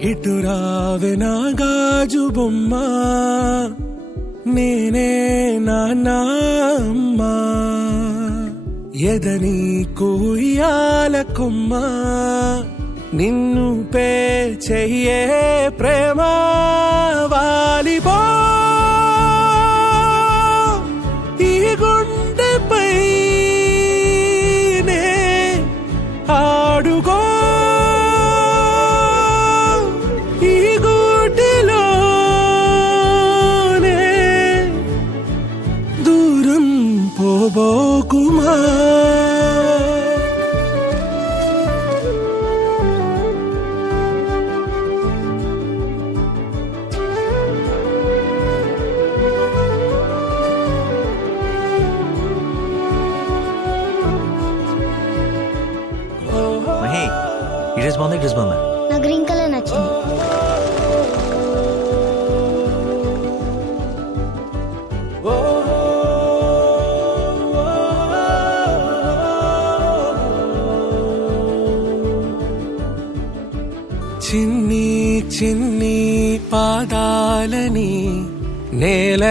ఇటురావే నా గాజు బొమ్మ, నేనే నాన్నమ్మ. ఎదని కుయ్యాల కొమ్మ, నిన్ను పే చెయ్యే ప్రేమ వాలిపో. ఈ గుండెపై నే ఆడుకో, ఈ గూటిలోనే దూరం పోబోకుమా. ఈ డ్రెస్ బాగుంది, ఈ డ్రెస్ బాగుందా? నా గ్రీన్ కలర్ నచ్చింది. చిన్ని చిన్ని పాదాలని నేల